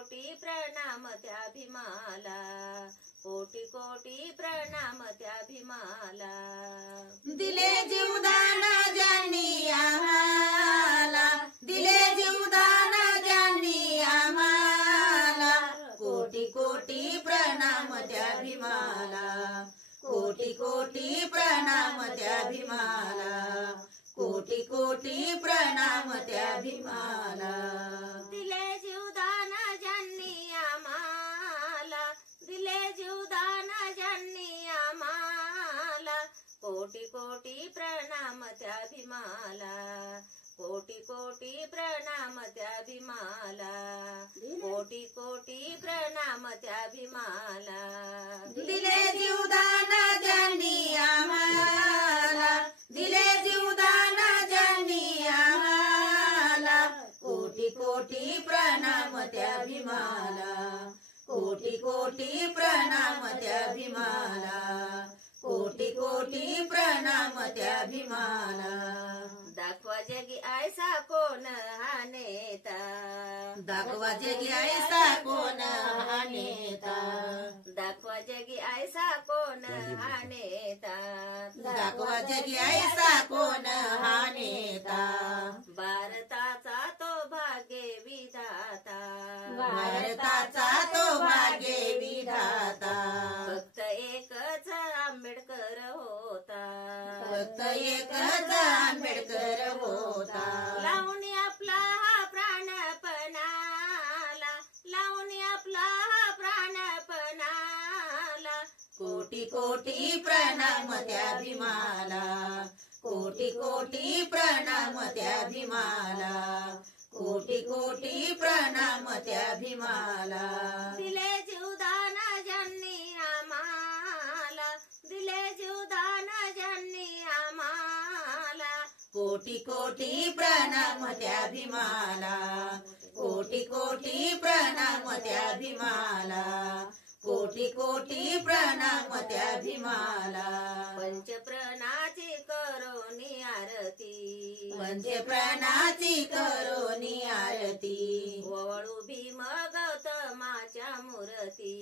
कोटी प्रणाम त्या भीमाला, कोटी कोटी प्रणाम त्या भीमाला. दिले जीवदान ज्यांनी आम्हाला, दिले जीवदान ज्यांनी आम्हाला, कोटी कोटी प्रणाम त्या भीमाला, कोटी कोटी प्रणाम त्या भीमाला, कोटी कोटी प्रणाम त्या भीमाला. दिले जीवदान ज्यांनी आम्हाला, दिले जीवदान ज्यांनी आम्हाला, कोटी कोटी प्रणाम त्या भीमाला, कोटी कोटी प्रणाम त्या भीमाला, कोटी कोटी प्रणाम त्या भीमाला. दिले जीवदान ज्यांनी आम्हाला, दिले जीवदान ज्यांनी आम्हाला, कोटी कोटी प्रणाम त्या भीमाला, कोटी कोटी प्रणाम त्या भीमाला, कोटी कोटी प्रणाम त्या भीमाला. दाखवा जगी ऐसा कोण हा नेता, दाखवा जगी ऐसा कोण हा नेता, दाखवा जगी ऐसा कोण हा नेता, दाखवा जगी ऐसा कोण हा नेता. भारताचा तो भाग्य विधाता, भारताचा तो भाग्य विधाता, फक्त एकच आंबेडकर होता, फक्त एकच आंबेडकर होता. लावून आपला हा प्राणपणाला, लावून आपला हा प्राणपणाला, कोटी कोटी प्रणाम त्या भीमाला, कोटी कोटी प्रणाम त्या भीमाला, कोटी कोटी प्रणाम त्या भीमाला. दिले जीवदान ज्यांनी आम्हाला, दिले जीवदान ज्यांनी आम्हाला, कोटी कोटी प्रणाम त्या भीमाला, कोटी कोटी प्रणाम त्या भीमाला, कोटी कोटी प्रणाम त्या भीमाला. पंचप्रणाची करोनी आरती, पंचप्राणाची करोनी आरती, वळू भीम गौतमाच्या मूर्ती,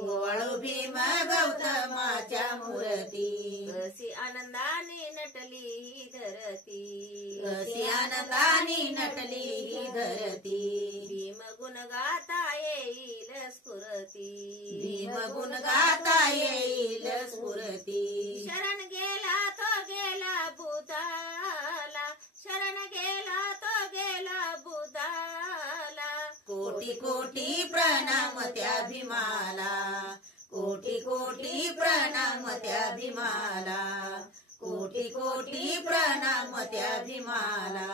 वळू भीम गौतमाच्या मूर्ती, कशी आनंदाने नटली ही धरती, कशी आनंदाने नटली ही धरती. भीम गुण गाता येईल स्फुरती, भीम गुण गाता येईल स्फुरती. शरण गेला तो गेला बुधाला, शरण गेला तो गेला बुधाला, कोटी कोटी प्रणाम त्या भीमाला, कोटी कोटी प्रणाम त्या भीमाला, कोटी कोटी प्रणाम त्या भीमाला.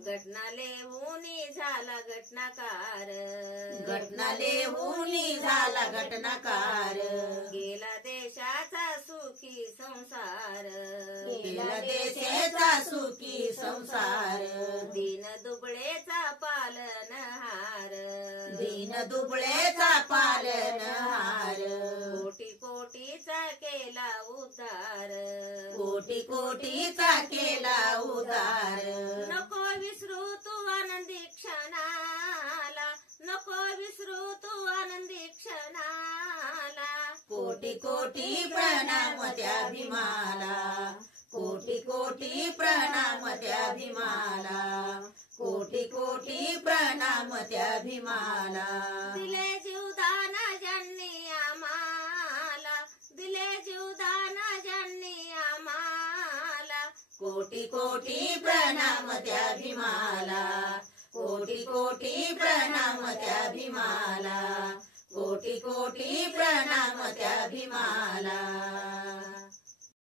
घटना लेहुनी झाला घटनाकार, घटना लेहुनी झाला घटनाकार, गेला देशाचा सुखी संसार, गेला देशाचा सुखी संसार. दीन दुबळेचा पालनहार, दीन दुबळेचा पालनहार, कोटी कोटीचा केला उद्धार, कोटी कोटीचा केला उद्धार. नको विसरू तू आनंदी क्षणाला, नको विसरू तू आनंदी क्षणाला, कोटी कोटी प्रणाम त्या भीमाला, कोटी कोटी प्रणाम त्या भीमाला, कोटी कोटी प्रणाम त्या भीमाला. दिले जीवदान ज्यांनी आम्हाला, दिले जीवदान ज्यांनी आम्हाला, कोटी कोटी प्रणाम त्या भीमाला, कोटी कोटी प्रणाम त्या भीमाला, कोटी कोटी प्रणाम त्या भीमाला.